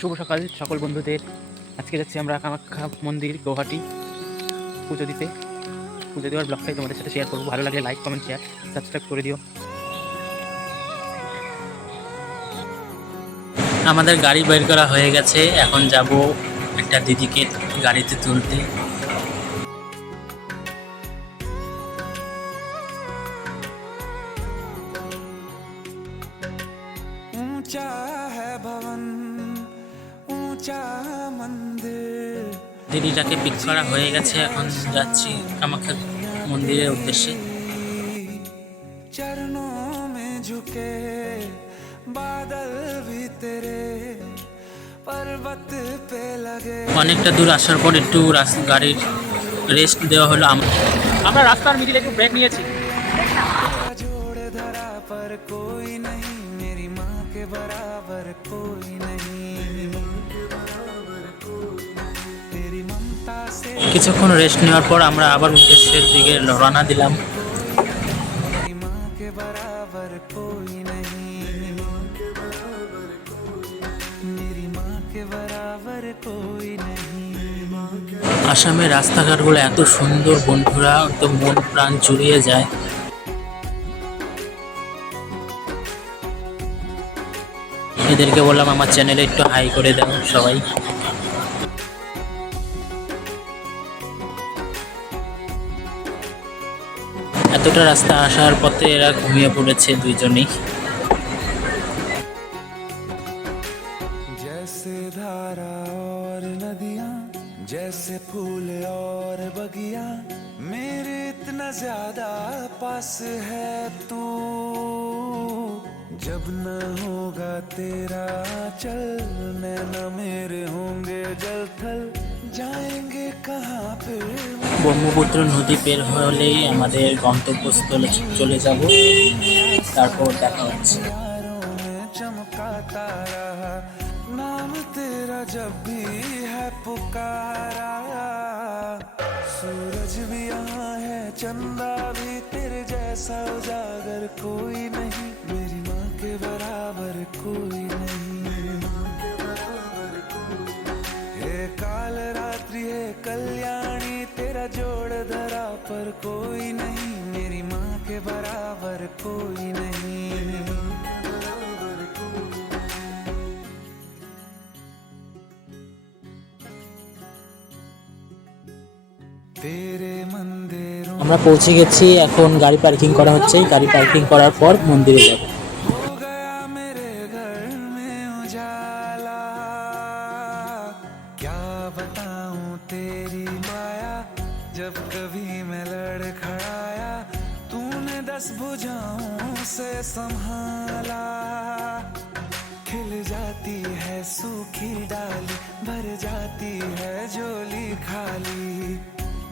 শুভ সকাল সকল বন্ধুদের। আজকে যাচ্ছি আমরা কামাখ্যা মন্দির, গৌহাটি। পুজো দিতে। পুজো দেওয়ার ব্লগটাই তোমাদের সাথে শেয়ার করব। ভালো লাগলে লাইক কমেন্ট শেয়ার সাবস্ক্রাইব করে দিও। আমাদের গাড়ি বের করা হয়ে গেছে। এখন যাব একটা দিদিকে গাড়িতে তুলতে। দিদিটাকে পিক করা হয়ে গেছে এখন যাচ্ছি কামাখ্যা মন্দিরের উদ্দেশ্যে चरणों में झुके बादल भी तेरे पर्वत पे लगे অনেকটা দূর আসার পর একটু রাস- গাড়ির রেস্ট দেওয়া হলো আম- আমরা রাস্তার মিডিলে একটু ব্রেক নিয়েছি जोड़ धरा पर कोई नहीं मेरी माँ के बराबर कोई नहीं কিছুক্ষণ রেস্ট নেওয়ার পর আমরা আবার উদ্দেশ্যের দিকে রওনা দিলাম। আসামের রাস্তাঘাটগুলো এত সুন্দর বন্ধুরা, তো মন প্রাণ জুড়িয়ে যায়। এদেরকে বললাম আমার চ্যানেলে একটু হাই করে দাও সবাই। এতটা রাস্তা আসার পথে এরা ঘুমিয়ে পড়েছে দুইজনেই जैसे धारा और नदियाँ जैसे फूल और बगिया मेरे इतना ज्यादा पास है तू जब न होगा तेरा चल नैना मेरे होंगे जल थल जाएंगे कहाँ फिर ব্রহ্মপুত্র নদী বের হলেই আমাদের গন্তব্যস্থলে চলে যাব তারপর দেখা হচ্ছে यारों में चमकाता रहा नाम तेरा जब भी है पुकारा सूरज भी यहाँ है चंदा भी तेरे जैसा उजागर कोई बराबर कोई नहीं तेरे मंदिरों আমরা পৌঁছে গেছি এখন গাড়ি পার্কিং করা হচ্ছে গাড়ি পার্কিং করার পর মন্দিরে যাব हो गया मेरे घर में उजाला क्या बताऊं तेरी माया जब कभी मैं लड़खड़ाया तूने दस भुजाओं से संभाला। खिल जाती है सूखी डाली, भर जाती है झोली खाली।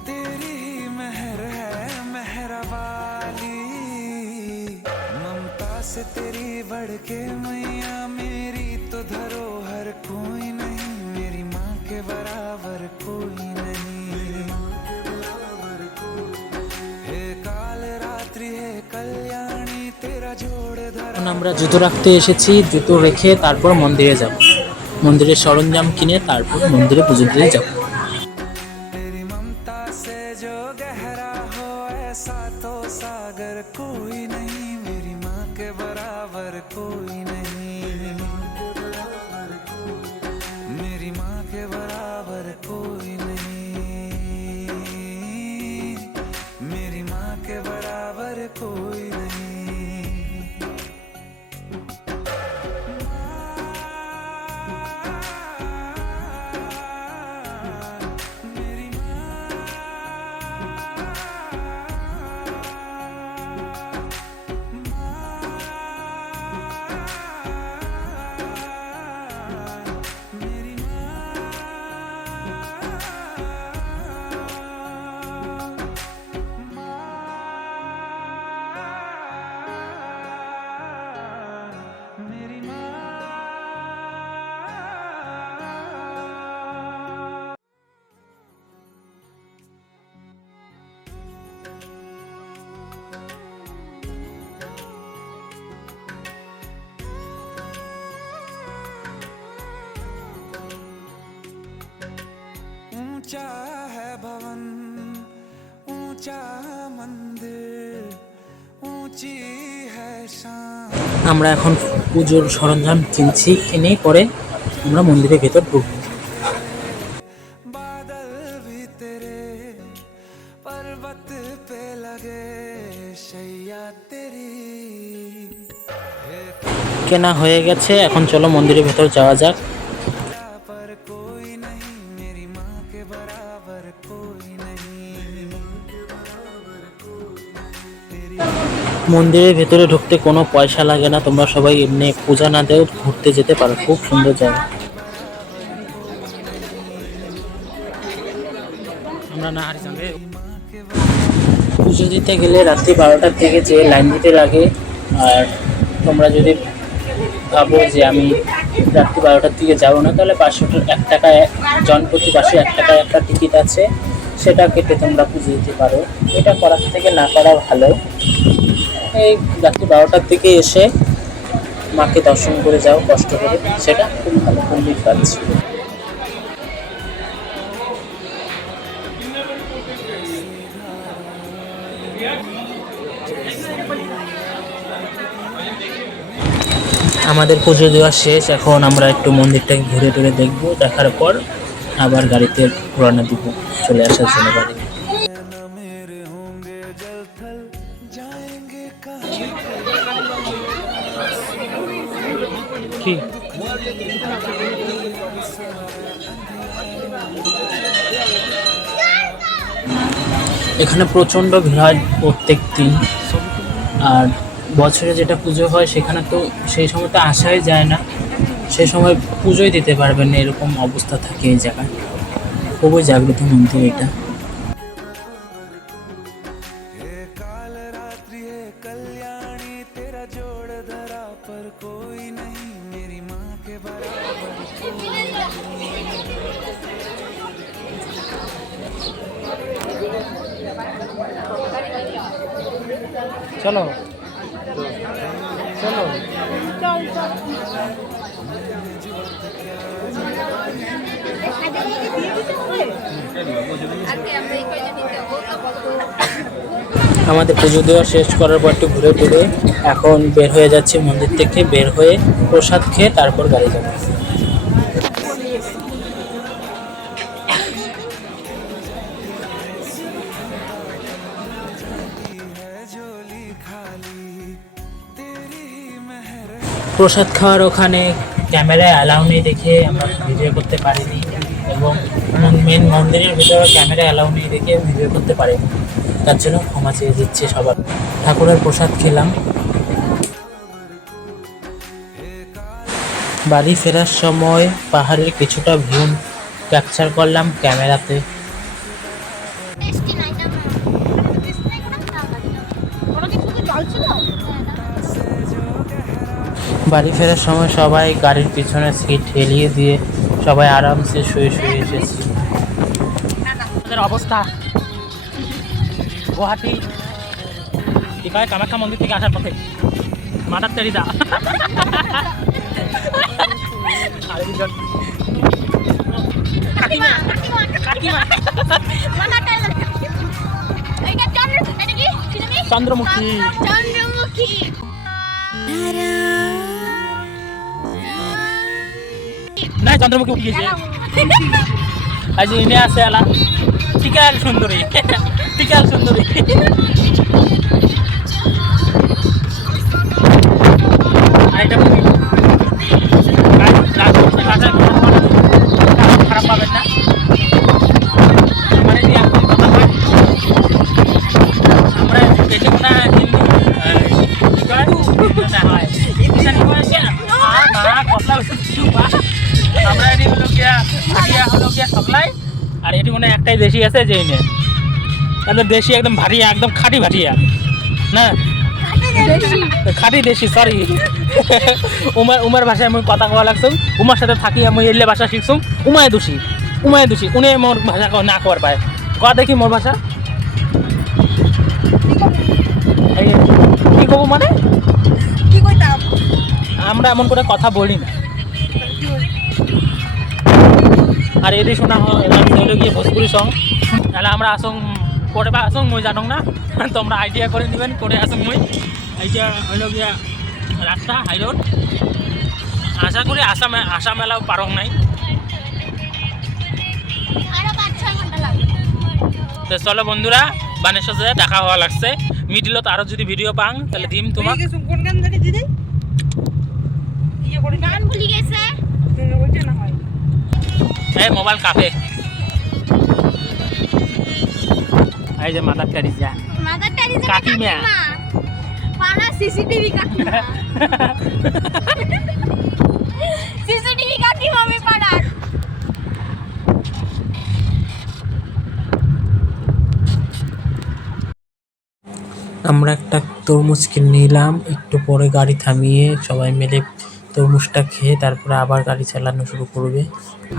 तेरी ही मेहर है मेहरा वाली ममता से तेरी बढ़ के मैया मेरी तो धरोहर कोई नहीं, मेरी माँ के बराबर कोई नहीं। আমরা জুতো রাখতে এসেছি জুতো রেখে তারপর মন্দিরে যাব মন্দিরের সরঞ্জাম কিনে তারপর মন্দিরে পুজো দিয়ে যাব तेरी ममता से जो गहरा हो ऐसा तो सागर कोई नहीं मेरी माँ के बराबर कोई नहीं ऊंचा है भवन ऊंचा मंदिर ऊंची है शान আমরা এখন পুজোর সরঞ্জাম কিনছি কিনে পরে আমরা মন্দিরের ভেতর ঢুকবো बादल भी तेरे पर्वत पे लगे शैया तेरी কেনা হয়ে গেছে এখন চলো মন্দিরের ভেতর যাওয়া যাক মন্দিরের ভেতরে ঢুকতে কোনো পয়সা লাগে না, তোমরা সবাই এমনি পূজা না দেও, ঘুরতে যেতে পারো, খুব সুন্দর জায়গা। পুজো দিতে গেলে রাত্রি বারোটার থেকে যে লাইন দিতে লাগে, আর তোমরা যদি ভাবো যে আমি রাত্রি বারোটার দিকে যাব না, তাহলে পাঁচশো এক টাকা জন প্রতি পাশে এক টাকা একটা টিকিট আছে, সেটা কেটে তোমরা পুজো দিতে পারো। এটা করার থেকে না করা ভালো। এই রাত্রি বারোটার দিকে এসে মাকে দর্শন করে যাও, কষ্ট করে। সেটা খুব ভালো পণ্ডিত কাজ আমাদের পুজো দেওয়া শেষ। এখন আমরা একটু মন্দিরটাকে ঘুরে টুরে দেখব, দেখার পর আবার গাড়িতে রওনা দিব, চলে আসার জন্য বাড়ি। কি এখানে প্রচণ্ড ভিড় হয় প্রত্যেক দিন। আর বছরে যেটা পুজো হয়, সেখানে তো সেই সময় তো আসাই যায় না। সেই সময় পুজোই দিতে পারবেন না, এরকম অবস্থা থাকে এই জায়গায়। খুবই জাগ্রত মন্দির এটা। চলো। চলো। আমাদের পুজো দেওয়া শেষ করার পর একটু ঘুরে টুরে এখন বের হয়ে যাচ্ছে মন্দির থেকে, বের হয়ে প্রসাদ খেয়ে তারপর গাড়ি যাবে। প্রসাদ খাওয়ার ওখানে ক্যামেরায় অ্যালাউ নেই দেখে আমরা ভিডিও করতে পারিনি এবং মেন মন্দিরের ভিতরে ক্যামেরা অ্যালাউ নেই দেখে ভিডিও করতে পারিনি। তার জন্য ক্ষমা চেয়ে দিচ্ছে সবার। ঠাকুরের প্রসাদ খেলাম। বাড়ি ফেরার সময় পাহাড়ের কিছুটা ভিউ ক্যাপচার করলাম ক্যামেরাতে। বাড়ি ফেরার সময় সবাই গাড়ির পিছনে সিট ঠেলিয়ে দিয়ে সবাই আরামসে শুয়ে শুয়ে এসেছি। আমাদের অবস্থা। গুয়াহাটি। কি কয় কামাখ্যা মন্দির থেকে আসার পথে। মাটার তেরিদা। আরেকজন কাকিমা। না চন্দ্রমুখী উঠে গেছে। আজ ইনে আছে আলা। টিকাল সুন্দরী। টিকাল সুন্দরী। আর এটি মনে একটাই দেশি আছে যেই নে তাহলে দেশি একদম ভারিয়া একদম খাঁটি ভাটিয়া। না? খাঁটি দেশি সরি উমার উমার ভাষায় আমি কথা কওয়া লাগছুম। উমার সাথে থাকি আমি এলে ভাষা শিখছুম। উমায় দোষী উমায় দোষী। উনি মোর ভাষা না কওয়ার পায়। কয়া দেখি মোর ভাষা। কি কব মানে? আমরা এমন করে কথা বলি না। আর এদি শোনা হয় হলো গিয়ে ভোজপুরি সং তাহলে আমরা আসং পরে বা আসং মই জানং না। তোমরা আইডিয়া করে নেবেন করে আসং মই। এইটা হইল গিয়া রাস্তা হাই রোড আশা করি আসাম আসাম মেলাও পারং নাই। তো চলো বন্ধুরা বানের সাথে দেখা হওয়া লাগছে। মিডিলত আরও যদি ভিডিও পাং তাহলে দিম কোন গান জানি দিদি? ইয়ে করি না গান ভুলি গেছে। ওইটা না হয়। এই মোবাইল কাফে এই যে মাদার টেরিজা মাদার টেরিজা কাকিমা। পাড়া সিসিটিভি কাকিমা। সিসিটিভি কাকিমা আমি পাড়ার। আমরা একটা তরমুজ কিনে নিলাম একটু পরে গাড়ি থামিয়ে সবাই মিলে তরমুজটা খেয়ে তারপরে আবার গাড়ি চালানো শুরু করবে।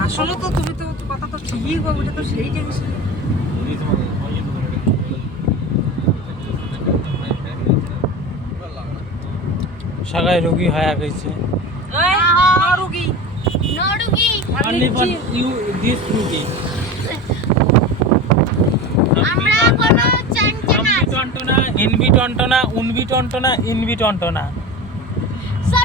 আসলে তো তুমি তো কথা তো ঠিকই তো সেই জিনিস। সাগায় রোগী হয়ে গেছে। রুগী। for you this রোগী। আমরা কোনো চাঞ্চনা টন্টনা ইনভি টন্টনা ইনভি টন্টনা সব মগর। টন্টনা ফির এ রুগি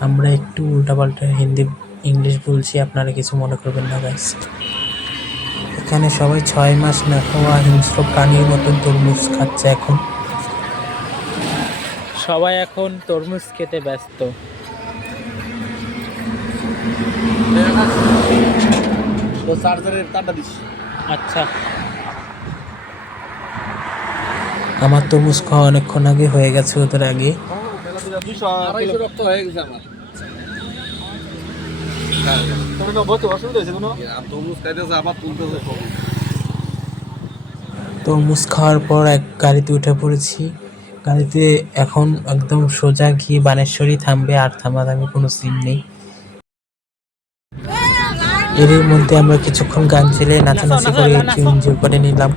আমরা একটু উল্টাপাল্টা হিন্দি ইংলিশ বলছি আপনারা কিছু মনে করবেন না গাইস এখানে সবাই ছয় মাস না খাওয়া হিংস্র প্রাণীর মতন তরমুজ খাচ্ছে এখন। সবাই এখন তরমুজ খেতে ব্যস্ত। তো চার্জারের তারটা দিস। আচ্ছা। আমার তরমুজ খাওয়া অনেকক্ষণ আগে হয়ে গেছে ওদের আগে হয়ে তরমুজ খাওয়ার পর এক গাড়িতে উঠে পড়েছি গাড়িতে এখন একদম সোজা গিয়ে বানেশ্বরী থামবে আর থামা থামাথামি কোনো সিন নেই এর মধ্যে আমরা কিছুক্ষণ গান ছেলে নাচানাচি করে একটু এনজয় করে নিলাম